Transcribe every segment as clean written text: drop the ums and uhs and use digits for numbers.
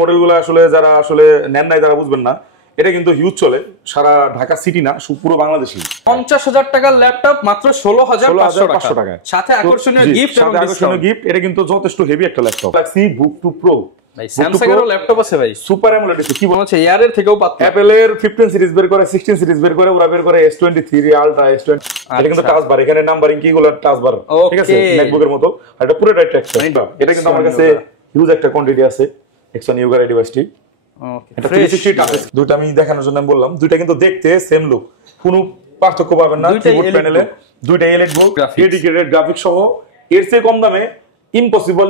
মডেলগুলো আসলে যারা আসলে নেন নাই তারা বুঝবেন না, এটা কিন্তু হিউজ চলে সারা ঢাকা সিটি না পুরো বাংলাদেশে। 50,000 টাকার ল্যাপটপ মাত্র 16,500 টাকা, সাথে আকর্ষণীয় গিফট এবং আকর্ষণীয় গিফট। এটা কিন্তু যথেষ্ট হেভি একটা ল্যাপটপ। গ্যালাক্সি বুক 2 প্রো ভাই, স্যামসাং এরও ল্যাপটপ আছে ভাই, সুপার অ্যামোলেড ডিসপ্লে। কি বলছে এয়ার এর থেকেও পাতলা। অ্যাপল এর 15 সিরিজ বের করে, 16 সিরিজ বের করে, ওরা বের করে S23 আলট্রা, S20। এটা কিন্তু টাচ বার, এখানে নাম্বারিং কি গুলো টাচ বার, ঠিক আছে, ম্যাকবুকের মতো। আর এটা পুরোটাই টেক্সচার। এটা কিন্তু আমার কাছে হিউজ একটা কোয়ান্টিটি আছে এক্সন ইউগা ডিভাইসটি। এটা 360 টাচ। দুটো আমি দেখানোর জন্য বললাম, দুটো কিন্তু দেখতে সেম লুক, কোনো পার্থক্য পাবেন না। কিবোর্ড প্যানেলে দুইটা এলইডি বুক, ডেডিকেটেড গ্রাফিক্স সহ, এর চেয়ে কম দামে ইম্পসিবল।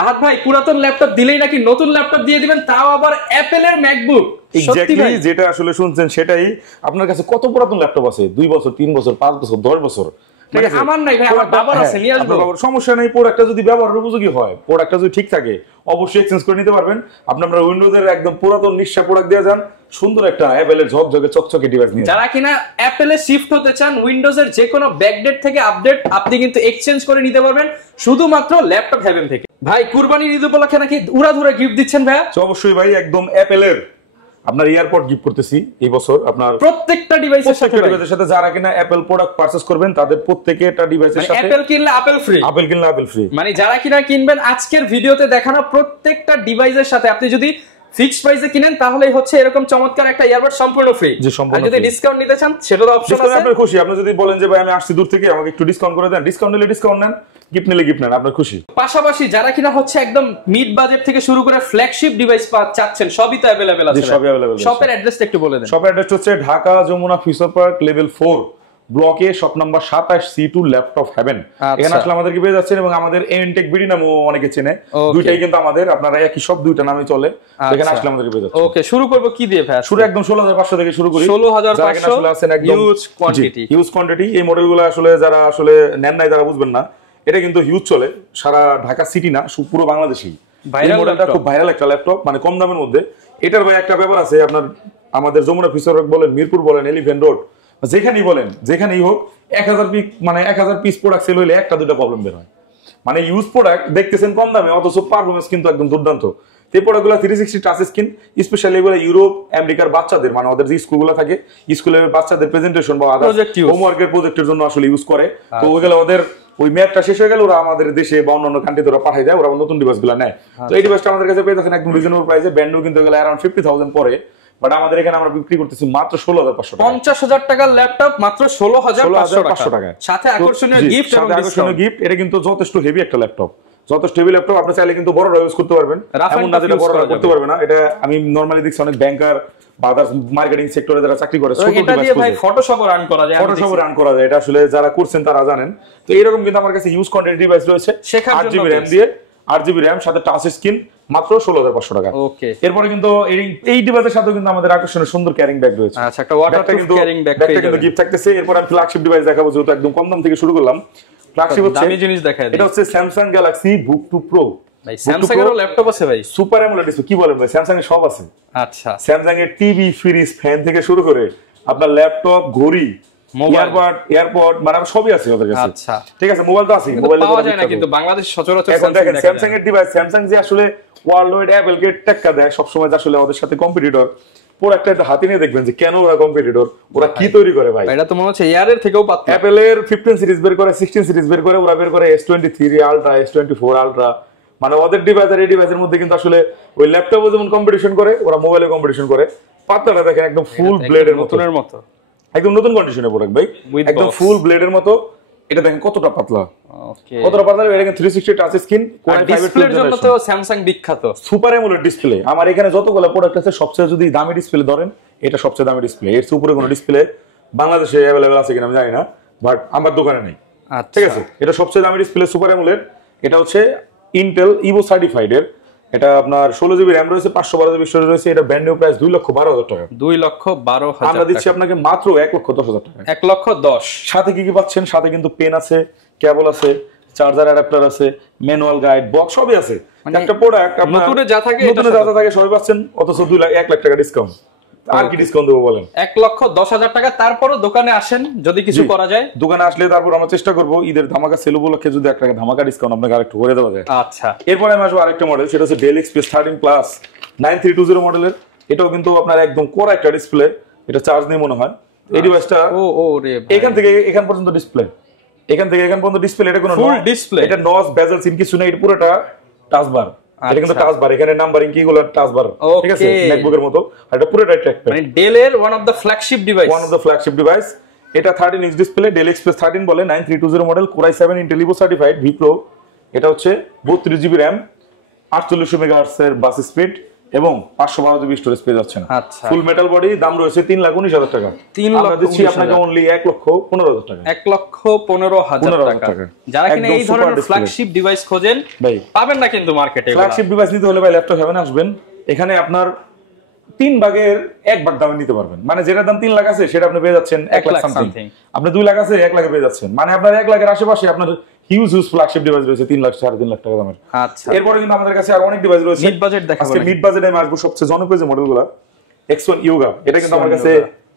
আহাদ ভাই, পুরাতন ল্যাপটপ দিলেই নাকি নতুন ল্যাপটপ দিয়ে দিবেন, তাও আবার অ্যাপলের ম্যাকবুক। এক্স্যাক্টলি যেটা আসলে শুনছেন সেটাই। আপনার কাছে কত পুরাতন ল্যাপটপ আছে? 2 বছর, 3 বছর, 5 বছর, 10 বছর? ঠিক আছে, আমার নাই ভাই, আমার বাবার আছে, নিয়ে আসবো। সমস্যা নেই। প্রোডাক্টটা যদি ব্যবহারের উপযোগী হয়, প্রোডাক্টটা যদি ঠিক থাকে, অবশ্যই এক্সচেঞ্জ করে নিতে পারবেন। আপনারা উইন্ডোজের একদম পুরাতন নিঃস্বা প্রোডাক্ট দিয়ে যান, সুন্দর একটা অ্যাপলের ঝকঝকে চকচকে ডিভাইস নিয়ে। যারা কিনা অ্যাপলে শিফট হতে চান, উইন্ডোজের যে কোনো ব্যাকডেট থেকে আপডেট আপনি কিন্তু এক্সচেঞ্জ করে নিতে পারবেন শুধুমাত্র ল্যাপটপ হেভেন থেকে। ভাই, কুরবানির ঈদ উপলক্ষে নাকি উড়াধুরা গিফট দিচ্ছেন ভাই? অবশ্যই ভাই, একদম অ্যাপলের আপনার এয়ারপড গিফট করতেছি এই বছর। আপনার প্রত্যেকটা ডিভাইসের সাথে যারা কিনা অ্যাপল প্রোডাক্ট পারচেজ করবেন, তাদের প্রত্যেকটা ডিভাইসের সাথে অ্যাপল কিনলে অ্যাপল ফ্রি, অ্যাপল কিনলে অ্যাপল ফ্রি। মানে যারা কিনা কিনবেন আজকের ভিডিওতে দেখানো প্রত্যেকটা ডিভাইসের সাথে, আপনি যদি ফিক্সড প্রাইসে কিনেন তাহলেই হচ্ছে এরকম চমৎকার একটা ইয়ারবাড সম্পূর্ণ ফ্রি। আর যদি ডিসকাউন্ট নিতে চান সেটারও অপশন আছে। আপনার খুশি, আপনি যদি বলেন যে ভাই আমি আসছি দূর থেকে, আমাকে একটু ডিসকাউন্ট করে দেন, ডিসকাউন্ট নিলে ডিসকাউন্ট নেন, গিফট নিলে গিফট নেন, আপনার খুশি। পাশাপাশি যারা কিনা হচ্ছে একদম মিড বাজেট থেকে শুরু করে ফ্ল্যাগশিপ ডিভাইস চাচ্ছেন, সবই তো अवेलेबल আছে। সবই अवेलेबल। শপের অ্যাড্রেসটা একটু বলে দেন। শপের অ্যাড্রেস হচ্ছে Dhaka Jamuna future park level 4 ব্লকে, shop number 27 C2 laptop haven. এখানে আসলে আমাদেরকে পেয়ে যাচ্ছেন, এবং আমাদের এনটেক বিডি নামও অনেকে চেনে। দুইটাই কিন্তু আমাদের, আপনারা একই সব, দুইটা নামে চলে। এখানে আসলে আমাদেরকে পেয়ে যাচ্ছেন। ওকে, শুরু করব কি দিয়ে ভাই? শুরু একদম 16,500 থেকে শুরু করি। 16,500 আছেন একদম হিউজ কোয়ান্টিটি। এই মডেলগুলো আসলে যারা আসলে নেন নাই তারা বুঝবেন না, এটা কিন্তু হিউজ চলে সারা ঢাকা সিটি না পুরো বাংলাদেশে। এই মডেলটা খুব ভাইরাল একটা ল্যাপটপ, মানে কম দামের মধ্যে। এটার ভাই একটা ব্যাপার আছে, আপনার আমাদের যমুনা ফিউচার পার্ক বলেন, মিরপুর বলেন, এলিফ্যান্ট রোড, যেখানেই বলেন, যেখানেই হোক, 1000 পিস, মানে 1000 পিস প্রোডাক্ট সেল হইলে একটা দুটো প্রবলেম বের হয়। মানে ইউজ প্রোডাক্ট দেখতেছেন কম দামে, অথচ পারফরমেন্স কিন্তু একদম দুর্দান্ত। এই প্রোডাক্টগুলো 360 টাচ স্ক্রিন, স্পেশালি এগুলো ইউরোপ আমেরিকার বাচ্চাদের, মানে ওদের যে স্কুলগুলো থাকে, স্কুলের বাচ্চাদের প্রেজেন্টেশন বা হোমওয়ার্কের প্রজেক্টের জন্য আসলে ইউজ করে। তো ওইগুলো ওদের ওই ম্যাথটা শেষ হয়ে গেলে ওরা আমাদের দেশে বা অন্যান্য কান্ট্রিতে ওরা পাঠায় দেয়, ওরা নতুন ডিভাইসগুলো নেয়। তো এই ডিভাইসটা আমাদের কাছে পেয়ে যাচ্ছেন একদম রিজনেবল প্রাইসে। ব্র্যান্ড নিউ কিন্তু এগুলো अराउंड 50,000 পরে, বাট আমাদের এখানে আমরা বিক্রি করতেছি মাত্র 16,500 টাকা। 50,000 টাকার ল্যাপটপ মাত্র 16,500 টাকা, সাথে আকর্ষণীয় গিফট এবং আকর্ষণীয় গিফট। এটা কিন্তু যথেষ্ট হেভি একটা ল্যাপটপ, যথেষ্ট হেভি ল্যাপটপ। আপনি চাইলে কিন্তু বড়রা ইউজ করতে পারবেন, এমন না যেটা বড়রা করতে পারবে না। এটা আমি নরমালি দেখছি অনেক ব্যাংকার বা আদার্স মার্কেটিং সেক্টরে যারা চাকরি করে, ছোট এটা দিয়ে ভাই ফটোশপও রান করা যায়। ফটোশপও রান করা যায়, এটা আসলে যারা করছেন তারা জানেন। তো এরকম কিন্তু আমার কাছে হিউজ কোয়ান্টিটি ডিভাইস রয়েছে। 8GB RAM দিয়ে, 8GB RAM সাথে টাচ স্ক্রিন, মাত্র 16,500 টাকা। ওকে, এরপরে কিন্তু এই ডিভাইসের সাথে কিন্তু আমাদের আকর্ষণীয় সুন্দর ক্যারিং ব্যাগ রয়েছে। আচ্ছা, একটা ওয়াটারপ্রুফ ক্যারিং ব্যাগ কিন্তু গিফট থাকতেছে। এরপর আমি ফ্ল্যাগশিপ ডিভাইস দেখাবো, যেহেতু একদম কম দাম থেকে শুরু করলাম। ফ্ল্যাগশিপ হচ্ছে দামি জিনিস দেখায়। এটা হচ্ছে স্যামসাং গ্যালাক্সি বুক 2 প্রো। ভাই, স্যামসাং এরও ল্যাপটপ আছে ভাই, সুপার অ্যামোলেড ডিসপ্লে। কি বলেন ভাই, স্যামসাং এর সব আছে। আচ্ছা, স্যামসাং এর টিভি, ফ্রিজ, ফ্যান থেকে শুরু করে আপনার ল্যাপটপ, ঘড়ি, এয়ারপড, মানে সবই আছে ওদের কাছে। আচ্ছা, ঠিক আছে, মোবাইল তো আছে, মোবাইল পাওয়া যায় না কিন্তু বাংলাদেশ সচরাচর। এখন দেখেন স্যামসাং এর ডিভাইস, স্যামসাং যে আসলে ওয়ার্ল্ড ওয়াইড অ্যাপল কে টেক্কা দেয় সব সময়, আসলে ওদের সাথে কম্পিটিটর। প্রোডাক্টটা হাতে নিয়ে দেখবেন যে কেন ওরা কম্পিটিটর, ওরা কি তৈরি করে ভাই। এটা তো মনে হচ্ছে এয়ার এর থেকেও পাতলা। অ্যাপল এর 15 সিরিজ বের করে, 16 সিরিজ বের করে, ওরা বের করে S23 আলট্রা, S24 আলট্রা। মানে ওদের ডিভাইস আর এই ডিভাইসের মধ্যে কিন্তু আসলে ওই ল্যাপটপে যেমন কম্পিটিশন করে, ওরা মোবাইলে কম্পিটিশন করে। পাতলাটা দেখেন একদম ফুল ব্লেডের মতো, একদম নতুন কন্ডিশনের প্রোডাক্ট ভাই, একদম ফুল ব্লেডের মতো। এটা দেখেন কতটা পাতলা, কতটা পাতলা। এটা 360 টাচ স্ক্রিন, কোর i5 ডিসপ্লের জন্য তো স্যামসাং বিখ্যাত। Super AMOLED display. আমার এখানে যতগুলো প্রোডাক্ট আছে সবচেয়ে যদি দামি ডিসপ্লে ধরেন, এটা সবচেয়ে দামি ডিসপ্লে। এর উপরে কোনো ডিসপ্লে বাংলাদেশে अवेलेबल আছে কিনা আমি জানি না, বাট আমার দোকানে নেই। ঠিক আছে, এটা সবচেয়ে দামি ডিসপ্লে, সুপার অ্যামোলেড। এটা হচ্ছে ইন্টেল ইভো সার্টিফাইড এর। এটা আপনার 16GB RAM রয়েছে, 512GB স্টোরেজ রয়েছে। এটা ব্র্যান্ড নিউ প্রাইস 2,12,000 টাকা। 2,12,000 আমরা দিচ্ছি আপনাকে মাত্র 1,10,000 টাকা। 1,10,000। সাথে কি কি পাচ্ছেন? সাথে কিন্তু পেন আছে, কেবল আছে, চার্জার অ্যাডাপ্টার আছে, ম্যানুয়াল গাইড, বক্স সবই আছে। একটা প্রোডাক্ট আপনার নতুনে যা থাকে সবই পাচ্ছেন, অথচ 1 লাখ টাকা ডিসকাউন্ট। আর কি ডিসকাউন্ট দেবো বলেন? 1,10,000 টাকা। তারপরও দোকানে আসেন, যদি কিছু করা যায়। দোকানে আসলে তারপর আমরা চেষ্টা করবো ঈদের ধামাকা সেল উপলক্ষে যদি একটা ধামাকা ডিসকাউন্ট আপনাকে আরেকটু করে দেওয়া যায়। আচ্ছা, এরপরে আমি আসবো আরেকটা মডেল, সেটা হচ্ছে ডেল এক্সপ্রেস 13 প্লাস 9320 মডেলের। এটাও কিন্তু আপনার একদম কোরা একটা ডিসপ্লে, এটা চার্জ নেই মনে হয়। এই ডিভাইসটা এখান থেকে এখান পর্যন্ত ডিসপ্লে, এখান থেকে এখান পর্যন্ত ডিসপ্লে, এটা কোনো ফুল ডিসপ্লে, এটা নচ বেজেল সিন কিছু নেই, এটা পুরোটা টাচ বার। এটা কিন্তু টাচ বার, এখানে নাম্বারিং কিগুলো টাচ বার, ঠিক আছে, ম্যাকবুকের মতো। আর এটা পুরোটা ট্র্যাকপ্যাড, মানে ডেল এর one of the flagship device. এটা 13 ইঞ্চ ডিসপ্লে, ডেল এক্সপ্রেস 13 বলে, 9320 model, core i7 Intel Ivo certified V pro. এটা হচ্ছে 32 জিবি র‍্যাম, 4800 মেগাহার্টজ এর বাস স্পিড এবং 512 জিবি স্টোরেজ পেয়ে যাচ্ছেন। আচ্ছা, ফুল মেটাল বডি, দাম রয়েছে 3,19,000 টাকা। 3,19,000 দিচ্ছি আপনাকে অনলি 1,15,000 টাকা। 1,15,000 টাকা। যারা কিনা এই ধরনের ফ্ল্যাগশিপ ডিভাইস খোঁজেন ভাই, পাবেন না কিন্তু মার্কেটে। ফ্ল্যাগশিপ ডিভাইস নিতে হলে ভাই ল্যাপটপ হেভেনে আসবেন। এখানে আপনার 3 ভাগের 1 ভাগ দামে নিতে পারবেন। মানে যেটার দাম 3 লাখ আছে সেটা আপনি পেয়ে যাচ্ছেন 1 লাখ সামথিং। আপনি 2 লাখ আছে 1 লাখে পেয়ে যাচ্ছেন। মানে আপনার 1 লাখের আশেপাশে আপনার হিউজ ফ্ল্যাগশিপ ডিভাইস রয়েছে 3 লাখ 3.5 লাখ টাকা দামের। আচ্ছা, এরপরে কিন্তু আমাদের কাছে আরো অনেক ডিভাইস রয়েছে। মিড বাজেট দেখাবো। আজকে মিড বাজেটে আমি আসবো সবচেয়ে জনপ্রিয় যে মডেলগুলো, X1 Yoga। এটা কিন্তু আমার কাছে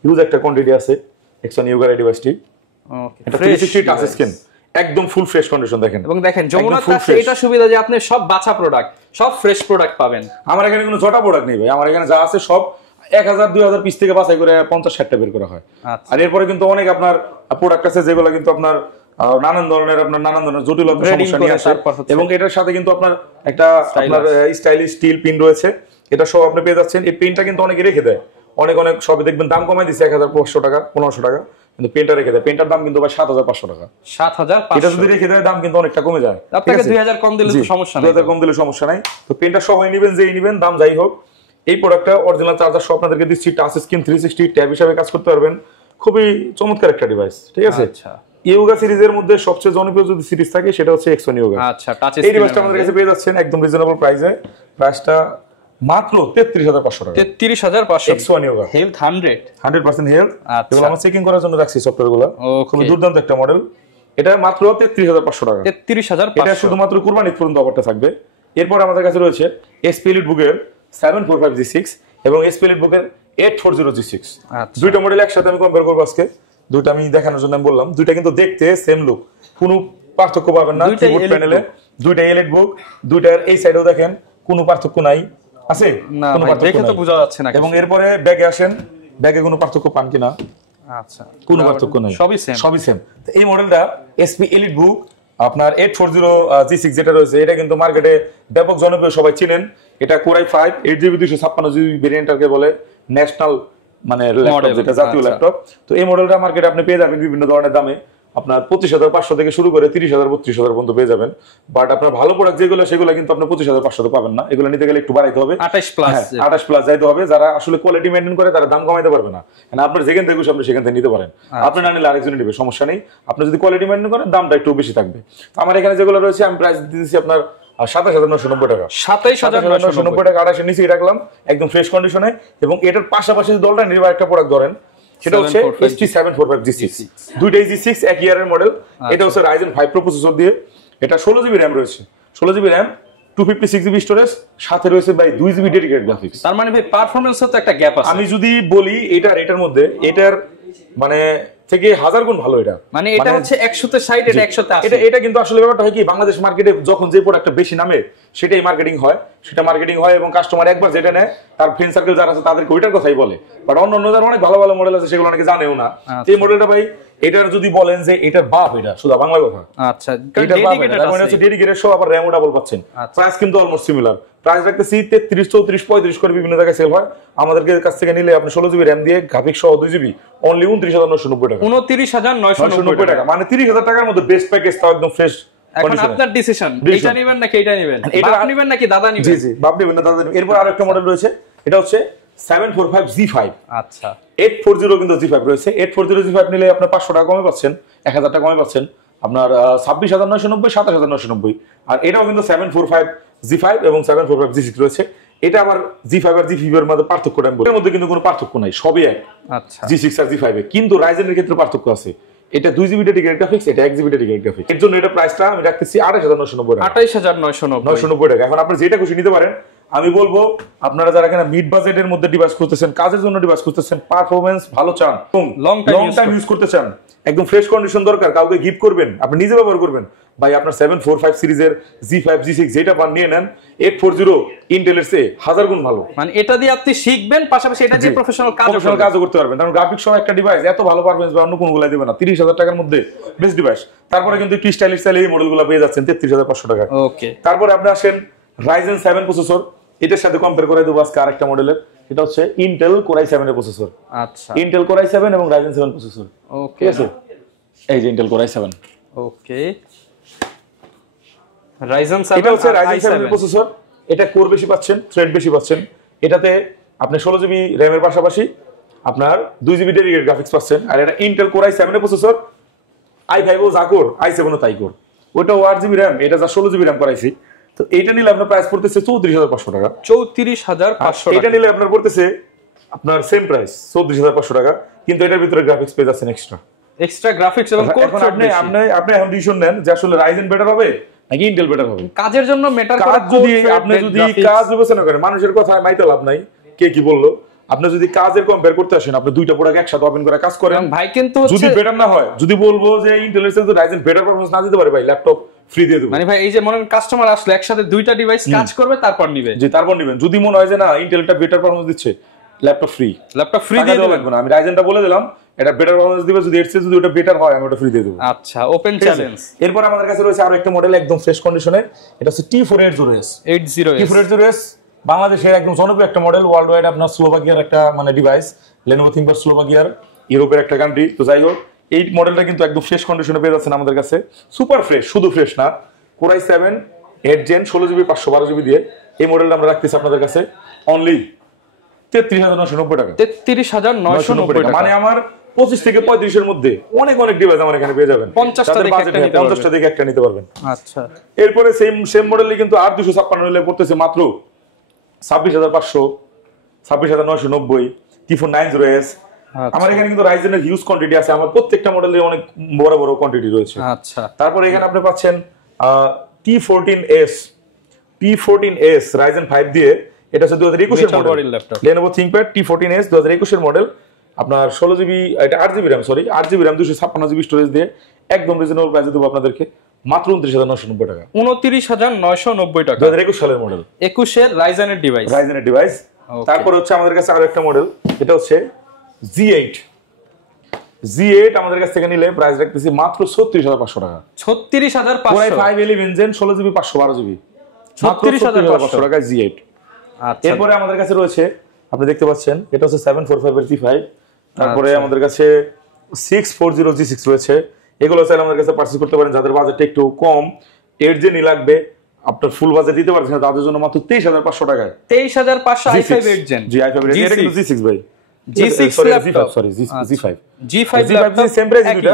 হিউজ একটা কোয়ান্টিটি আছে X1 Yoga এর ডিভাইসটি। ওকে, এটা 360 টাচ স্ক্রিন, একদম ফুল ফ্রেশ কন্ডিশন দেখেন। এবং দেখেন যমুনার কাছে এটা সুবিধা যে আপনি সব বাছা প্রোডাক্ট, সব ফ্রেশ প্রোডাক্ট পাবেন। আমার এখানে কোনো জটা প্রোডাক্ট নেই ভাই, আমার এখানে যা আছে সব 1000-2000 পিস থেকে বাছাই করে 50-60টা বের করা হয়। আর এরপরে কিন্তু অনেক আপনার প্রোডাক্ট আছে যেগুলো কিন্তু আপনার নানান ধরনের জটিলতা সমস্যা নিয়ে আসে। এবং এটার সাথে কিন্তু আপনার একটা আপনার স্টাইলিশ স্টিল পিন রয়েছে, এটা সব আপনি পেয়ে যাচ্ছেন। এই পিনটা কিন্তু অনেকে রেখে দেয়, অনেক সবে দেখবেন দাম কমাই দিচ্ছে 1500 টাকা 1500 টাকা, কিন্তু পেনটা রেখে দেয়। পেনটার দাম কিন্তু ভাই 7500 টাকা। 7500, এটা যদি রেখে দেয় দাম কিন্তু অনেকটা কমে যায়। আপনাকে 2000 কম দিলে সমস্যা নাই, 2000 কম দিলে সমস্যা নাই। তো পেনটা সহ নেবেন, যেই নেবেন দাম যাই হোক। এই প্রোডাক্টটা অরিজিনাল চার্জার সহ আপনাদেরকে দিচ্ছি, টাচ স্ক্রিন 360 ট্যাব হিসেবে কাজ করতে পারবেন। খুবই চমৎকার একটা ডিভাইস, ঠিক আছে। আচ্ছা, ইয়োগা সিরিজের মধ্যে সবচেয়ে জনপ্রিয় যদি সিরিজ থাকে সেটা হচ্ছে X1 Yoga। আচ্ছা, টাচ এই ডিভাইসটা আমাদের কাছে পেয়ে যাচ্ছেন একদম রিজনেবল প্রাইসে। প্রাইসটা মাত্র 33,500 টাকা। 33,500। X1 Yoga health 100% health. এগুলো আমরা চেকিং করার জন্য রাখছি সফটওয়্যারগুলো। খুবই দুর্দান্ত একটা মডেল। এটা মাত্র 33,500 টাকা। 33,500। এটা শুধুমাত্র কুরবানি পর্যন্ত অফারটা থাকবে। এরপর আমাদের কাছে রয়েছে SP EliteBook এর 745G6 এবং SP EliteBook এর 840G6। দুইটা মডেল একসাথে আমি কম্পেয়ার করব আজকে। দুইটা আমি দেখানোর জন্য বললাম, দুইটা কিন্তু দেখতে সেম লুক, কোনো পার্থক্য পাবেন না। কিবোর্ড প্যানেলে দুইটা EliteBook, দুইটার এই সাইডেও দেখেন কোনো পার্থক্য নাই, আছে কোনো পার্থক্য দেখে তো বোঝা যাচ্ছে না। এবং এরপরে ব্যাগে আসেন, ব্যাগে কোনো পার্থক্য পান কিনা? আচ্ছা, কোনো পার্থক্য নাই, সবই সেম। তো এই মডেলটা SP EliteBook আপনার 840G6 যেটা রয়েছে, এটা কিন্তু মার্কেটে ব্যাপক জনপ্রিয়, সবাই চিনেন। এটা Core i5 8GB 256GB ভেরিয়েন্টকে বলে ন্যাশনাল মানে ল্যাপটপ, যেটা জাতীয় ল্যাপটপ। তো এই মডেলটা মার্কেটে আপনি পেয়ে যাবেন বিভিন্ন ধরনের দামে। আপনার 25,500 থেকে শুরু করে 30,000 32,000 পর্যন্ত পেয়ে যাবেন। বাট আপনার ভালো প্রোডাক্ট যেগুলো সেগুলো কিন্তু আপনি 25,500 পাবেন না। এগুলো নিতে গেলে একটু বাড়াইতে হবে, 28 প্লাস যাইতে হবে। যারা আসলে কোয়ালিটি মেইনটেইন করে তারা দাম কমাইতে পারবে না। মানে আপনার যেখান থেকে আপনি সেখান থেকে নিতে পারেন, আপনি না নিলে আরেকজন নেবে, সমস্যা নেই। আপনি যদি কোয়ালিটি মেইনটেইন করেন দামটা একটু বেশি থাকবে। তো আমার এখানে যেগুলো রয়েছে আমি প্রাইস দিতেছি আপনার 27,990 টাকা। 27,990 টাকা 28 নিচেই রাখলাম, একদম ফ্রেশ কন্ডিশনে। এবং এটার পাশাপাশি দলটা নির্ভর একটা প্রোডাক্ট ধরেন, সেটা হচ্ছে ST745G6। দুইটাই G6 এক ইয়ারের মডেল। এটা হচ্ছে Ryzen 5 প্রসেসর দিয়ে। এটা 16GB RAM রয়েছে, 16GB RAM, 256GB স্টোরেজ, সাথে রয়েছে ভাই 2GB ডেডিকেটেড গ্রাফিক্স। তার মানে ভাই পারফরম্যান্সের তো একটা গ্যাপ আছে। আমি যদি বলি এটার মধ্যে এটার মানে থেকে 1000 গুণ ভালো। এটা মানে এটা হচ্ছে 100/60, এটা 100/80। এটা কিন্তু আসলে ব্যাপারটা হয় কি, বাংলাদেশ মার্কেটে যখন যে প্রোডাক্টটা বেশি নামে সেটাই মার্কেটিং হয় এবং কাস্টমার একবার যেটা নেয় তার ফ্রেন্ড সার্কেল যারা আছে তাদেরকে ওইটার কথাই বলে। বাট অন্য অনেক ভালো ভালো মডেল আছে সেগুলো অনেকে জানেও না। এই মডেলটা ভাই, এটার যদি বলেন যে এটার বাপ, এটা শুধু বাংলা কথা। আচ্ছা, ডেডিকেটেড সহ আবার র‍্যামও ডাবল পাচ্ছেন। প্রাইস কিন্তু অলমোস্ট সিমিলার। প্রাইস রাখতেছি 33, 34, 35 করে বিভিন্ন জায়গায় সেল হয়। আমাদের কাছ থেকে নিলে আপনি 16GB RAM দিয়ে গ্রাফিক্স সহ 2GB অনলি 29,990 টাকা। 29,990 টাকা, মানে 30,000 টাকার মধ্যে বেস্ট প্যাকেজ, তাও একদম ফ্রেশ। এখন আপনার ডিসিশন, এটা নেবেন নাকি এটা নেবেন, এটা নেবেন নাকি দাদা নেবেন? জি বাপ নেবেন না দাদা নেবেন। এরপর আরেকটা মডেল রয়েছে, এটা হচ্ছে 745G5। আচ্ছা, 840 কিন্তু G5 রয়েছে। 840G5 নিলে আপনার 500 টাকা কমে পাচ্ছেন, 1000 টাকা কমে পাচ্ছেন আপনার 26,990, 27,990। আর এটাও কিন্তু 745G5 এবং 745G6 রয়েছে। এটা আবার G5 আর G5 এর মধ্যে পার্থক্য, এর মধ্যে কিন্তু কোনো পার্থক্য নাই, সবই এক। আচ্ছা, G6 আর G5 এ। কিন্তু রাইজেনের ক্ষেত্রে পার্থক্য আছে। এটা 2GB ডেডিকেটেড গ্রাফিক্স, এটা 1GB ডেডিকেটেড গ্রাফিক্স। এর জন্য এটা প্রাইসটা আমি রাখতেছি 28990 টাকা। 28990 টাকা। এখন আপনারা যেটা খুশি নিতে পারেন। আমি বলবো আপনারা যারা কিনা মিড বাজেটের মধ্যে ডিভাইস খুঁজতেছেন, কাজের জন্য ডিভাইস খুঁজতেছেন, পারফরম্যান্স ভালো চান, লং টাইম ইউজ করতে চান, একদম ফ্রেশ কন্ডিশন দরকার, কাউকে গিফট করবেন, আপনি নিজে ব্যবহার করবেন, ভাই আপনার 745 সিরিজের G5 G6 যেটা পান নিয়ে নেন। 840 ইন্টেলের চেয়ে 1000 গুণ ভালো। মানে এটা দিয়ে আপনি শিখবেন, পাশাপাশি এটা দিয়ে প্রফেশনাল কাজও করতে পারবেন। কারণ গ্রাফিক্স সহ একটা ডিভাইস এত ভালো পারফরম্যান্স বা অন্য কোনগুলো দিবে না। 30000 টাকার মধ্যে বেস্ট ডিভাইস। তারপরে কিন্তু একটু স্টাইলিশ স্টাইল এই মডেলগুলো পেয়ে যাচ্ছেন 33500 টাকা। ওকে, তারপরে আপনি আসেন Ryzen 7 প্রসেসর, এটার সাথে কম্পেয়ার করে দেবো আজকে আরেকটা মডেলের। এটা হচ্ছে Intel Core i7 এর প্রসেসর। আচ্ছা, Intel Core i7 এবং Ryzen 7 প্রসেসর। ওকে, ঠিক আছে, এই যে Intel Core i7। ওকে, Ryzen 7, এটা হচ্ছে Ryzen 7 এর প্রসেসর। এটা কোর বেশি পাচ্ছেন, থ্রেড বেশি পাচ্ছেন। এটাতে আপনি 16GB RAM এর পাশাপাশি আপনার 2GB ডেডিকেটেড গ্রাফিক্স পাচ্ছেন। আর এটা Intel Core i7 এর প্রসেসর, i5 ও যা কোর, i7 ও তাই কোর। ওটাও 8GB RAM, এটা যা 16GB RAM করাইছি। তো এইটা নিলে আপনার প্রাইস পড়তেছে 34500 টাকা। 34500 এটা নিলে আপনার পড়তেছে আপনার সেম প্রাইস 34500 টাকা, কিন্তু এটার ভিতরে গ্রাফিক্স পেয়ে যাচ্ছেন এক্সট্রা গ্রাফিক্স এবং কোর থ্রেড বেশি। আপনি এখন ডিসিশন নেন যে আসলে Ryzen বেটার হবে নাকি Intel বেটার হবে। কাজের জন্য মেটার করে, আপনি যদি কাজ বিবেচনা করেন, মানুষের কথা মাইতে লাভ নাই, কে কি বললো। আপনি যদি কাজের কম্পেয়ার করতে আসেন, আপনি দুইটা প্রোডাক্ট একসাথে ওপেন করে কাজ করেন ভাই, কিন্তু যদি বেটার না হয়, যদি বলবো যে Intel-এর চেয়ে Ryzen বেটার পারফরম্যান্স না দিতে পারে, ভাই ল্যাপটপ ফ্রি দিয়ে দেব। মানে ভাই এই যে মনে করেন কাস্টমার আসলে একসাথে দুইটা ডিভাইস কাজ করবে, তারপর নিবে। জি, তারপর নেবেন। যদি মনে হয় যে না Intel-টা বেটার পারফরম্যান্স দিচ্ছে, ল্যাপটপ ফ্রি দিয়ে দেব লাগবে না। আমি Ryzen-টা বলে দিলাম, এটা বেটার পারফরম্যান্স দিবে, যদি এর চেয়ে যদি ওটা বেটার হয় আমি ওটা ফ্রি দিয়ে দেব। আচ্ছা, ওপেন চ্যালেঞ্জ। এরপর আমাদের কাছে রয়েছে আরো একটা মডেল একদম ফ্রেশ কন্ডিশনের। এটা হচ্ছে T480S। T480S বাংলাদেশের একদম জনপ্রিয় একটা মডেল, ওয়ার্ল্ড ওয়াইড আপনার স্লোভাকিয়ার একটা মানে ডিভাইস, Lenovo ThinkPad স্লোভাকিয়ার, ইউরোপের একটা কান্ট্রি। তো যাই হোক, এই মডেলটা কিন্তু একদম ফ্রেশ কন্ডিশনে পেয়ে যাচ্ছেন আমাদের কাছে। সুপার ফ্রেশ, শুধু ফ্রেশ না, Core i7 8 Gen 16GB 512GB দিয়ে এই মডেলটা আমরা রাখতেছি আপনাদের কাছে অনলি 33990 টাকা। 33990 টাকা। মানে আমার 25 থেকে 35 এর মধ্যে অনেক ডিভাইস আমার এখানে পেয়ে যাবেন। 50টা থেকে একটা নিতে পারবেন। আচ্ছা, এরপরে সেম মডেলই কিন্তু আর 256 নিলে পড়তেছে মাত্র 26500, 26990, T490S। আমার এখানে কিন্তু Ryzen এর হিউজ কোয়ান্টিটি আছে, আমার প্রত্যেকটা মডেলের অনেক বড় কোয়ান্টিটি রয়েছে। আচ্ছা, তারপরে এখানে আপনি পাচ্ছেন T14S Ryzen 5 দিয়ে, এটা হচ্ছে 2021 এর মডেল Lenovo ThinkPad T14S 2021 এর মডেল। আপনার 16GB, এটা 8GB RAM, 8GB RAM 256GB storage দিয়ে একদম রিজনেবল প্রাইসে দেবো আপনাদেরকে মাত্র 29990 টাকা। 29990 টাকা, 2021 সালের মডেল, 21 এর Ryzen এর ডিভাইস। তারপর হচ্ছে আমাদের কাছে আরো একটা মডেল, এটা হচ্ছে G8 আমাদের কাছ থেকে নিলে প্রাইস রাখতেছি মাত্র 36500 টাকা। 36500, 511 Gen 16GB 512GB, 36500 টাকা G8। আচ্ছা, এরপরে আমাদের কাছে রয়েছে, আপনি দেখতে পাচ্ছেন, এটা হচ্ছে 745 এর G5। তারপরে আমাদের কাছে 640 G6 রয়েছে। এগুলো চাইলে আমাদের কাছে পারচেজ করতে পারেন যাদের বাজেটটা একটু কম, 8 Gen লাগবে, আপনার ফুল বাজেট দিতে পারছেন না, তাদের জন্য মাত্র 23500 টাকায় 23500 i5 8 Gen। জি, i5 এটা কিন্তু G6 ভাই, G6 laptop, sorry G5 laptop same price, দুটো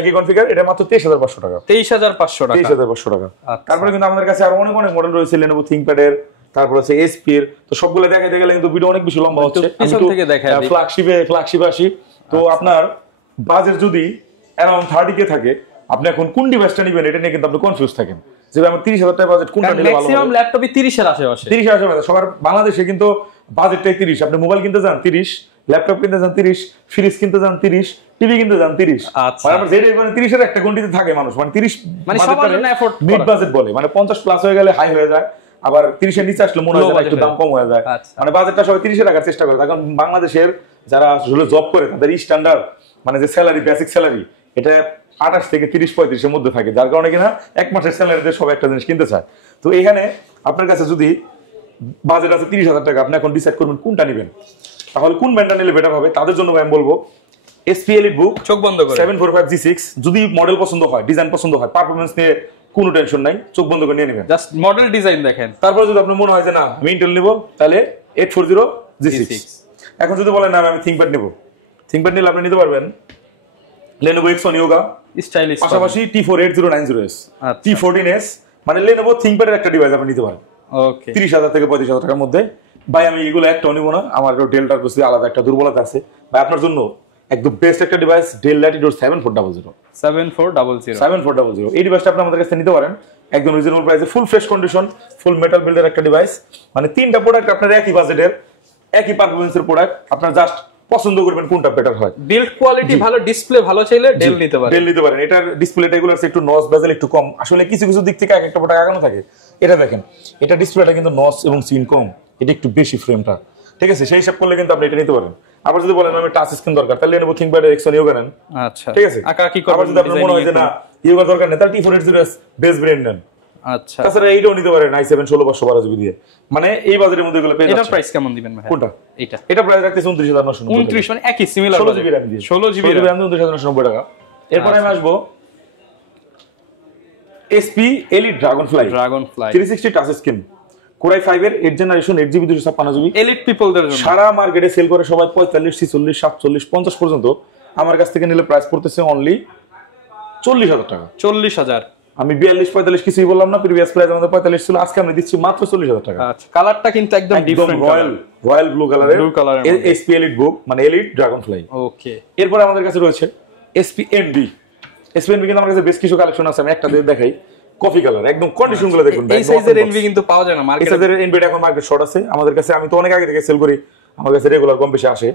একই কনফিগার, এটা মাত্র 23500 টাকা। 23500 টাকা, 23500 টাকা। তারপরে কিন্তু আমাদের কাছে আরো অনেক মডেল রয়েছে Lenovo ThinkPad এর, তারপর আছে SP এর। তো সবগুলো দেখাইতে গেলে কিন্তু ভিডিও অনেক বেশি লম্বা হচ্ছে, আমি তো ফ্ল্যাগশিপে আসি। তো আপনার বাজেট যদি অ্যারাউন্ড 30K থাকে, আপনি এখন কোন ডিভাইসটা নেবেন এটা নিয়ে কিন্তু আপনি কনফিউজ থাকেন, যে আমার 30000 টাকা বাজেট কোনটা নিলে ভালো হবে। ম্যাক্সিমাম ল্যাপটপই 30 এর আশেপাশে, 30 এর আশেপাশে সবার বাংলাদেশে কিন্তু বাজেটটাই 30। আপনি মোবাইল কিনতে যান 30, ল্যাপটপ কিনতে যান 30, ফ্রিজ কিনতে যান 30, টিভি কিনতে যান 30। মানে আমরা যেটা মানে 30 এর একটা গন্ডিতে থাকে মানুষ, মানে 30 মানে সবার জন্য এফোর্ট মিড বাজেট বলে, মানে 50 প্লাস হয়ে গেলে হাই হয়ে যায়, আবার 30 এর নিচে আসলে মনে হয় একটু দাম কম হয়ে যায়। মানে বাজেটটা সবাই 30 এ রাখার চেষ্টা করে। কারণ বাংলাদেশের যারা আসলে জব করে তাদের স্ট্যান্ডার্ড মানে যে স্যালারি, বেসিক স্যালারি, এটা 28 থেকে 30-35 এর মধ্যে থাকে, যার কারণে কিনা এক মাসের স্যালারিতে সবাই একটা জিনিস কিনতে চায়। তো এখানে আপনার কাছে যদি বাজেট আছে 30,000 টাকা, আপনি এখন ডিসাইড করবেন কোনটা নেবেন, তাহলে কোন ব্র্যান্ডটা নিলে বেটার হবে। তাদের জন্য আমি বলবো SP EliteBook চোখ বন্ধ করে 745 G6, যদি মডেল পছন্দ হয়, ডিজাইন পছন্দ হয়, পারফরম্যান্স নিয়ে কোনো টেনশন নাই, চোখ বন্ধ করে নিয়ে নেবেন, জাস্ট মডেল ডিজাইন দেখেন। তারপর যদি আপনার মনে হয় যে না আমি Intel নেব, তাহলে 840 G6। এখন যদি বলেন না আমি ThinkPad নেব, ThinkPad নিলে আপনি নিতে পারবেন Lenovo Xon Yoga স্টাইলিশ, পাশাপাশি T48090S, T14S, মানে Lenovo ThinkPad এর একটা ডিভাইস আপনি নিতে পারেন। ওকে, 30,000 থেকে 35,000 টাকার মধ্যে। ভাই আমি এগুলো একটাও নিব না, আমার ডেলটার প্রতি আলাদা একটা দুর্বলতা আছে। ভাই আপনার জন্য একদম বেস্ট একটা ডিভাইস ডেল ল্যাটিটিউড 7400 এই ডিভাইসটা আপনি আমাদের কাছে নিতে পারেন একদম রিজনেবল প্রাইসে, full fresh condition, full metal বিল্ডের একটা ডিভাইস। মানে তিনটা প্রোডাক্ট আপনার একই বাজেটের, একই পারফরম্যান্সের প্রোডাক্ট, আপনার জাস্ট পছন্দ করবেন কোনটা বেটার হয়। বিল্ড কোয়ালিটি ভালো, ডিসপ্লে ভালো চাইলে ডেল নিতে পারেন। ডেল নিতে পারেন। এটার ডিসপ্লেটা এগুলো আছে একটু নচ বেজেল একটু কম, আসলে কিছু কিছু দিক থেকে এক একটা প্রোডাক্ট আগানো থাকে। এটা দেখেন, এটা ডিসপ্লেটা কিন্তু নচ এবং সিন কম, এটা একটু বেশি ফ্রেমটা, ঠিক আছে? সেই হিসাব করলে কিন্তু আপনি এটা নিতে পারেন। আবার যদি বলেন আমি টাচ স্ক্রিন দরকার, তাহলে নেবো থিংকপ্যাড X1 ইউগা নেন। আচ্ছা, ঠিক আছে। কি করবেন? আবার যদি আপনার মনে হয় যে না ইউগা দরকার নেই, তাহলে T480S বেস ব্র্যান্ড নেন। আচ্ছা, তাছাড়া এইটাও নিতে পারেন i7 16/512 দিয়ে। মানে এই বাজারের মধ্যে এগুলো পেয়ে যাচ্ছেন। এটার প্রাইস কেমন দিবেন ভাই? কোনটা? এটা এটা প্রাইস রাখতেছে 29990। 29 মানে একই সিমিলার 16 জিবি RAM দিয়ে, 16 জিবি RAM 29990 টাকা। এরপর আমি আসবো SP Elite Dragonfly 360 touch screen, Core i5 এর 8th generation, 8GB 256GB। Elite পিপলদের জন্য সারা মার্কেটে সেল করে সবাই 45 46 47 50 পর্যন্ত। আমার কাছ থেকে নিলে প্রাইস পড়তেছে অনলি 40,000 টাকা। 40,000। আমি 42 45 কিছুই বললাম না, প্রিভিয়াস প্রাইস আমাদের 45 ছিল, আজকে আমরা দিচ্ছি মাত্র 40,000 টাকা। আচ্ছা, কালারটা কিন্তু একদম ডিফারেন্ট, রয়্যাল ব্লু কালারের, SP Elite বুক মানে Elite Dragonfly। ওকে। এরপর আমাদের কাছে রয়েছে SP NB কিন্তু আমার কাছে বেশ কিছু কালেকশন আছে, আমি একটা দিয়ে দেখাই। কফি কালার, একদম কন্ডিশন গুলো দেখুন। এই সাইজের NB কিন্তু পাওয়া যায় না মার্কেটে। এই সাইজের NB এখন মার্কেট শর্ট আছে আমাদের কাছে, আমি তো অনেক আগে থেকে সেল করি, আমার কাছে রেগুলার কম বেশি আসে।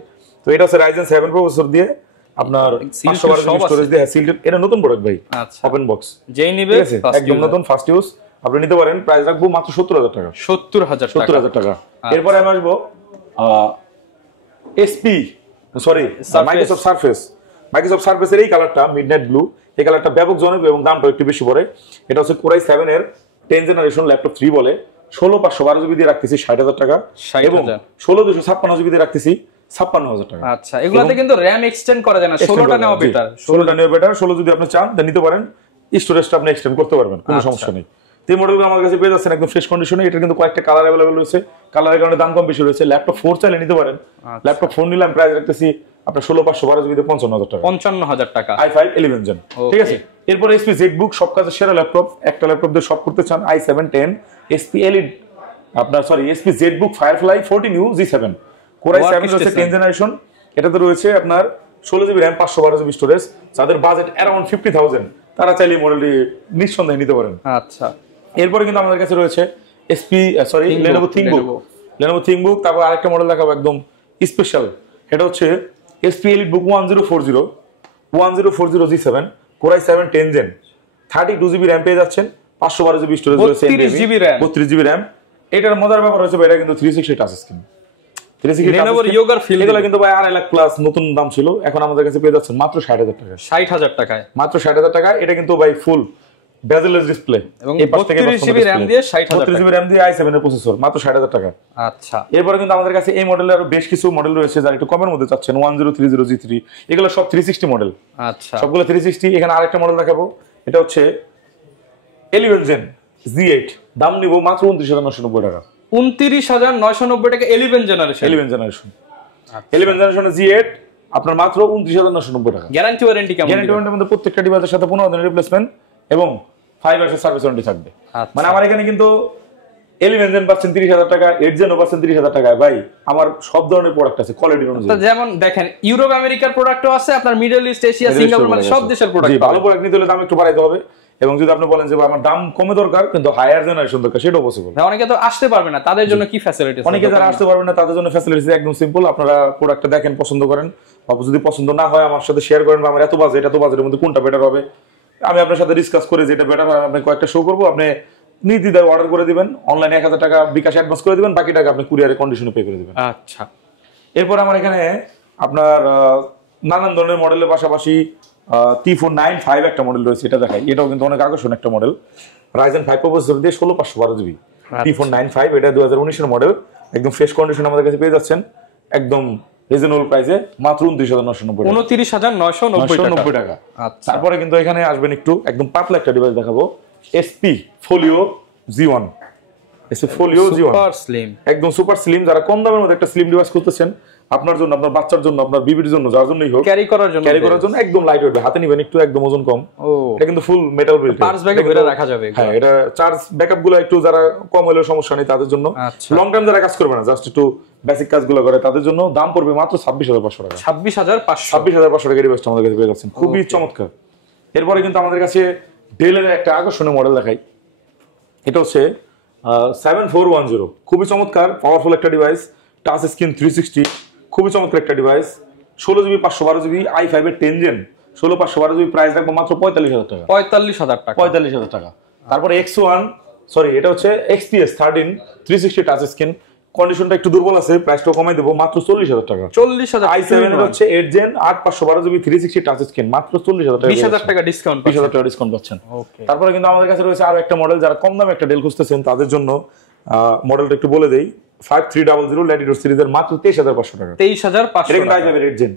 তো এটা হচ্ছে Ryzen 7 প্রসেসর দিয়ে আপনার 512 স্টোরেজ দিয়ে সিলড। এটা নতুন প্রোডাক্ট ভাই, ওপেন বক্স, যেই নিবে একদম নতুন ফার্স্ট ইউজ, আপনি নিতে পারেন। প্রাইস রাখবো মাত্র 70,000 টাকা। 70,000 টাকা। এরপর আমি আসবো মাইক্রোসফট সারফেস এর এই কালারটা মিডনাইট ব্লু, এই কালারটা ব্যাপক জনপ্রিয় এবং দামটা একটু বেশি পড়ে। এটা হচ্ছে Core i7 এর 10th জেনারেশন ল্যাপটপ 3 বলে, 16512GB দিয়ে রাখতেছি 60,000 টাকা, এবং 16256GB দিয়ে রাখতেছি 56,000 টাকা। আচ্ছা, এগুলাতে কিন্তু RAM এক্সটেন্ড করা যায় না, 16টা নেওয়া বেটার। 16টা নেওয়া বেটার, 16 যদি আপনি চান তাহলে নিতে পারেন, স্টোরেজটা আপনি এক্সটেন্ড করতে পারবেন, কোনো সমস্যা নেই। তো এই মডেলগুলো আমার কাছে পেয়ে যাচ্ছেন একদম ফ্রেশ কন্ডিশনে। এটা কিন্তু কয়েকটা কালার अवेलेबल রয়েছে, কালারের কারণে দাম কম বেশি রয়েছে। ল্যাপটপ 4 চাইলে নিতে পারেন। ল্যাপটপ 4 নিলাম, প্রাইস রাখতেছি আপনার 16512GB দিয়ে 55,000 টাকা। 55,000 টাকা। i5 11th জেন, ঠিক আছে। এরপর SP ZBook, সব কাজে সেরা ল্যাপটপ, একটা ল্যাপটপ দিয়ে সব করতে চান, i7 10 SP Elite আপনার SP ZBook Firefly 14U G7, Core i7 হচ্ছে 10th জেনারেশন। এটাতে রয়েছে আপনার 16GB RAM 512GB স্টোরেজ। যাদের বাজেট অ্যারাউন্ড 50,000 তারা চাইলে মডেলটি নিঃসন্দেহে নিতে পারেন। আচ্ছা, এরপরে কিন্তু আমাদের কাছে রয়েছে Lenovo ThinkBook। তারপর আরেকটা মডেল দেখাবো একদম স্পেশাল, এটা হচ্ছে SP Elite Book 1040 G7, Core i7 10th Gen, 32GB RAM পেয়ে যাচ্ছেন, 512GB স্টোরেজ রয়েছে, 32GB RAM। এটার মজার ব্যাপার হচ্ছে এটা কিন্তু 360 touch screen, Lenovo Yoga feel. এগুলো কিন্তু ভাই 2.5 লাখ প্লাস নতুন দাম ছিল, এখন আমাদের কাছে পেয়ে যাচ্ছেন মাত্র 60,000 টাকা। 60,000 টাকায়, মাত্র 60,000 টাকা। এটা কিন্তু ভাই ফুল বেজেলেস ডিসপ্লে, এবং 32GB RAM দিয়ে 60,000 টাকা, 32GB RAM দিয়ে i7 এর প্রসেসর, মাত্র 60,000 টাকা। আচ্ছা, এরপরে কিন্তু আমাদের কাছে এই মডেলের আরো বেশ কিছু মডেল রয়েছে যারা একটু কমের মধ্যে চাচ্ছেন, 1030 G3, এগুলো সব 360 মডেল। আচ্ছা, সবগুলো 360। এখানে আরেকটা মডেল দেখাবো, এটা হচ্ছে 11th Gen Z8, দাম নিব মাত্র 29,990 টাকা। 29,990 টাকা 11th generation. 11th generation Z8 আপনার মাত্র 29,990 টাকা। গ্যারান্টি ওয়ারেন্টি কেমন? গ্যারান্টি ওয়ারেন্টি মধ্যে প্রত্যেকটা ডিভাইসের সাথে 15 দিনের রিপ্লেসমেন্ট এবং 5 ইয়ার্স সার্ভিস ওয়ারেন্টি থাকবে। মানে আমার এখানে কিন্তু 11th Gen পাচ্ছেন 30,000 টাকা, 8th Gen পাচ্ছেন 30,000 টাকায়। ভাই আমার সব ধরনের প্রোডাক্ট আছে কোয়ালিটি অনুযায়ী। যেমন দেখেন ইউরোপ আমেরিকার প্রোডাক্টও আছে, আপনার মিডল ইস্ট, এশিয়া, সিঙ্গাপুর, মানে সব দেশের প্রোডাক্ট। ভালো প্রোডাক্ট নিতে হলে দাম একটু বাড়াইতে হবে, এবং যদি আপনি বলেন যে আমার দাম কমে দরকার কিন্তু হায়ার জেনারেশন দরকার, সেটাও পসিবল। অনেকে তো আসতে পারবে না, তাদের জন্য কি ফ্যাসিলিটি? অনেকে যারা আসতে পারবে না তাদের জন্য ফ্যাসিলিটি একদম সিম্পল। আপনারা প্রোডাক্টটা দেখেন, পছন্দ করেন, যদি পছন্দ না হয় আমার সাথে শেয়ার করেন, বা আমার এত বাজেটের মধ্যে কোনটা বেটার হবে, আমি আপনার সাথে ডিসকাস করে যেটা বেটার হয় আপনি কয়েকটা শো করবো, আপনি নির্দ্বিধায় অর্ডার করে দিবেন। অনলাইনে 1,000 টাকা বিকাশ অ্যাডভান্স করে দিবেন, বাকি টাকা আপনি কুরিয়ারে কন্ডিশনে পে করে দিবেন। আচ্ছা, এরপর আমার এখানে আপনার নানান ধরনের মডেলের পাশাপাশি T495 একটা মডেল রয়েছে, এটা দেখাই। এটাও কিন্তু অনেক আকর্ষণ একটা মডেল, Ryzen 5 প্রসেসর দিয়ে 16/512GB T495। এটা 2019 এর মডেল, একদম ফ্রেশ কন্ডিশন আমাদের কাছে পেয়ে যাচ্ছেন একদম রিজনেবল প্রাইসে, মাত্র 29,990 টাকা। 29,990 টাকা। তারপরে কিন্তু এখানে আসবেন একটু একদম পাতলা একটা ডিভাইস দেখাবো, SP Folio G1। এসে ফোলিও G1 সুপার স্লিম, একদম সুপার স্লিম। যারা কম দামের মধ্যে একটা স্লিম ডিভাইস খুঁজতেছেন আপনার জন্য, আপনার বাচ্চার জন্য, আপনার বিবির জন্য, যার জন্যই হোক, ক্যারি করার জন্য একদম লাইট ওয়েট, হাতে নিবেন একটু, একদম ওজন কম। এটা কিন্তু ফুল মেটাল বিল্ড, পার্স ব্যাগে ভরে রাখা যাবে। হ্যাঁ, এটা চার্জ ব্যাকআপ গুলো একটু যারা কম হলেও সমস্যা নেই তাদের জন্য, লং টাইম যারা কাজ করবে না, জাস্ট একটু বেসিক কাজগুলো করে তাদের জন্য দাম পড়বে মাত্র 26,500 টাকা। 26,500 টাকা ডিভাইসটা আমাদের কাছে পেয়ে যাচ্ছেন, খুবই চমৎকার। এরপরে কিন্তু আমাদের কাছে ডেলের একটা আকর্ষণীয় মডেল দেখাই, এটা হচ্ছে 7410, খুবই চমৎকার পাওয়ারফুল একটা ডিভাইস, টাচ স্ক্রিন 360, খুবই চমৎকার একটা ডিভাইস, 16GB 512GB i5 এর 10 জেন, 16/512GB, প্রাইস রাখবো মাত্র 45,000 টাকা। 45,000 টাকা। তারপরে এটা হচ্ছে XPS 13 360 টাচ স্ক্রিন, কন্ডিশনটা একটু দুর্বল আছে, প্রাইসটা কমাই দেবো মাত্র 40,000 টাকা। 40,000 i7 এর হচ্ছে 8 জেন 8/512GB 360 টাচ স্ক্রিন, মাত্র 40,000 টাকা। 20,000 টাকা ডিসকাউন্ট, 20,000 টাকা ডিসকাউন্ট পাচ্ছেন। তারপরে কিন্তু আমাদের কাছে রয়েছে আরো একটা মডেল, যারা কম দামে একটা ডেল খুঁজতেছেন তাদের জন্য মডেলটা একটু বলে দেই, 5300 ল্যাটিটিউড সিরিজের মাত্র 23,500 টাকা। 23,500 এটা কিন্তু i5 এর 8 জেন,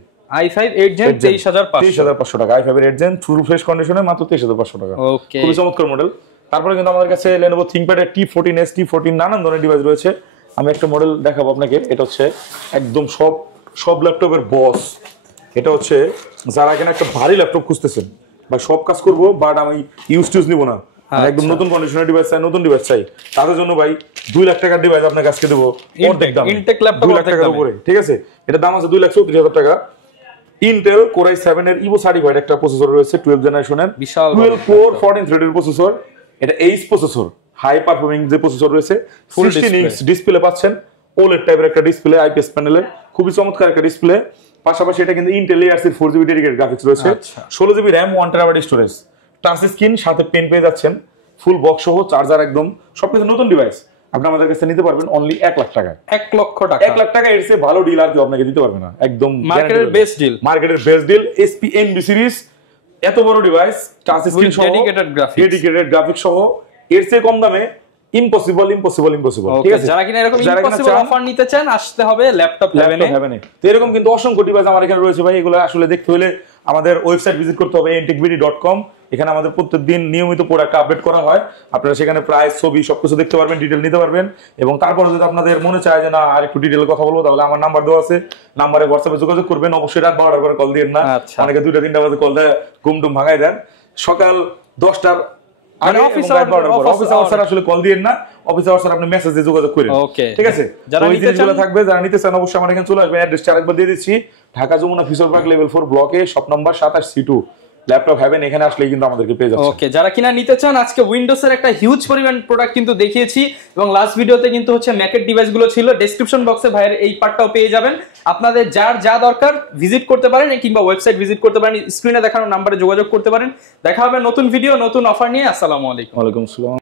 i5 8 জেন 23,500 টাকা, i5 এর 8 জেন ফুল ফ্রেশ কন্ডিশনে মাত্র 23,500 টাকা। খুবই চমৎকার মডেল। তারপরে কিন্তু আমাদের কাছে Lenovo ThinkPad এর T14s T14 নানান ধরনের ডিভাইস রয়েছে। আমি একটা মডেল দেখাবো আপনাকে, এটা হচ্ছে একদম সব ল্যাপটপের বস। এটা হচ্ছে যারা এখানে একটা ভারী ল্যাপটপ খুঁজতেছেন বা সব কাজ করবো বাট আমি ইউজ নিব না, একদম নতুন কন্ডিশনের ডিভাইস চাই, নতুন ডিভাইস চাই, তাদের জন্য ভাই 2 লাখ টাকার ডিভাইস আপনার কাছে দেবো ইনটেক ল্যাপটপ 2 লাখ টাকার উপরে, ঠিক আছে? এটা দাম আছে 2,34,000 টাকা। ইন্টেল Core i7 এর Evo সার্টিফাইড একটা প্রসেসর রয়েছে, 12 জেনারেশনের 12 কোর 14 থ্রেডের প্রসেসর। এটা Ace প্রসেসর, হাই পারফর্মিং যে প্রসেসর রয়েছে, 16 ইঞ্চ ডিসপ্লে পাচ্ছেন, OLED টাইপের একটা ডিসপ্লে, IPS প্যানেলের খুবই চমৎকার একটা ডিসপ্লে। পাশাপাশি এটা কিন্তু Intel ARC 4GB dedicated graphics রয়েছে, 16GB RAM 1TB storage, touch screen, সাথে পেন পেয়ে যাচ্ছেন, ফুল বক্স সহ, চার্জার, একদম সবকিছু নতুন ডিভাইস। আপনি আমাদের কাছে নিতে পারবেন অনলি 1 লাখ টাকায়। 1 লক্ষ টাকা, 1 লাখ টাকা, এর চেয়ে ভালো ডিল আর কেউ আপনাকে দিতে পারবে না, একদম মার্কেটের best deal. SP NB series, এত বড় ডিভাইস, টাচ স্ক্রিন সহ, ডেডিকেটেড গ্রাফিক্স সহ, এর চেয়ে কম দামে ইম্পসিবল। ঠিক আছে, যারা কিনা এরকম ইম্পসিবল অফার নিতে চান আসতে হবে ল্যাপটপ হেভেনে। তো এরকম কিন্তু অসংখ্য ডিভাইস আমার এখানে রয়েছে ভাই। এগুলো আসলে দেখতে হলে আমাদের ওয়েবসাইট ভিজিট করতে হবে entechbd.com। এখানে আমাদের প্রত্যেকদিন নিয়মিত প্রোডাক্ট আপডেট করা হয়, আপনারা সেখানে প্রাইস, ছবি সবকিছু দেখতে পারবেন, ডিটেল নিতে পারবেন। এবং তারপরে যদি আপনাদের মনে চায় যে না আর একটু ডিটেল কথা বলবো, তাহলে আমার নাম্বার দেওয়া আছে, নাম্বারে হোয়াটসঅ্যাপে যোগাযোগ করবেন। অবশ্যই রাত 12টার পরে কল দিন না, অনেকে 2টা-3টা বাজে কল দেয়, ঘুম ভাঙাই দেন। সকাল 10টার অফিস আওয়ার আসলে কল দিয়েন না, অফিস আওয়ার আপনি মেসেজ দিয়ে যোগাযোগ করেন, ঠিক আছে? যারা নিতে চান অবশ্যই আমার এখানে চলে আসবে। অ্যাড্রেসটা আরেকবার দিয়ে দিচ্ছি, ঢাকা যমুনা ফিশর পার্ক লেভেল 4 ব্লকে, shop number 27C2, laptop haven. এখানে আসলে কিন্তু আমাদেরকে পেয়ে যাচ্ছে। ওকে, যারা কিনা নিতে চান, আজকে উইন্ডোজ এর একটা হিউজ পরিমাণ প্রোডাক্ট কিন্তু দেখিয়েছি, এবং লাস্ট ভিডিওতে কিন্তু হচ্ছে ম্যাকের ডিভাইস গুলো ছিল। ডেসক্রিপশন বক্সে ভাইয়ের এই পার্টটাও পেয়ে যাবেন। আপনাদের যার যা দরকার ভিজিট করতে পারেন, কিংবা ওয়েবসাইট ভিজিট করতে পারেন, স্ক্রিনে দেখানো নাম্বারে যোগাযোগ করতে পারেন। দেখা হবে নতুন ভিডিও, নতুন অফার নিয়ে। আসসালামু আলাইকুম। ওয়ালাইকুম আসসালাম।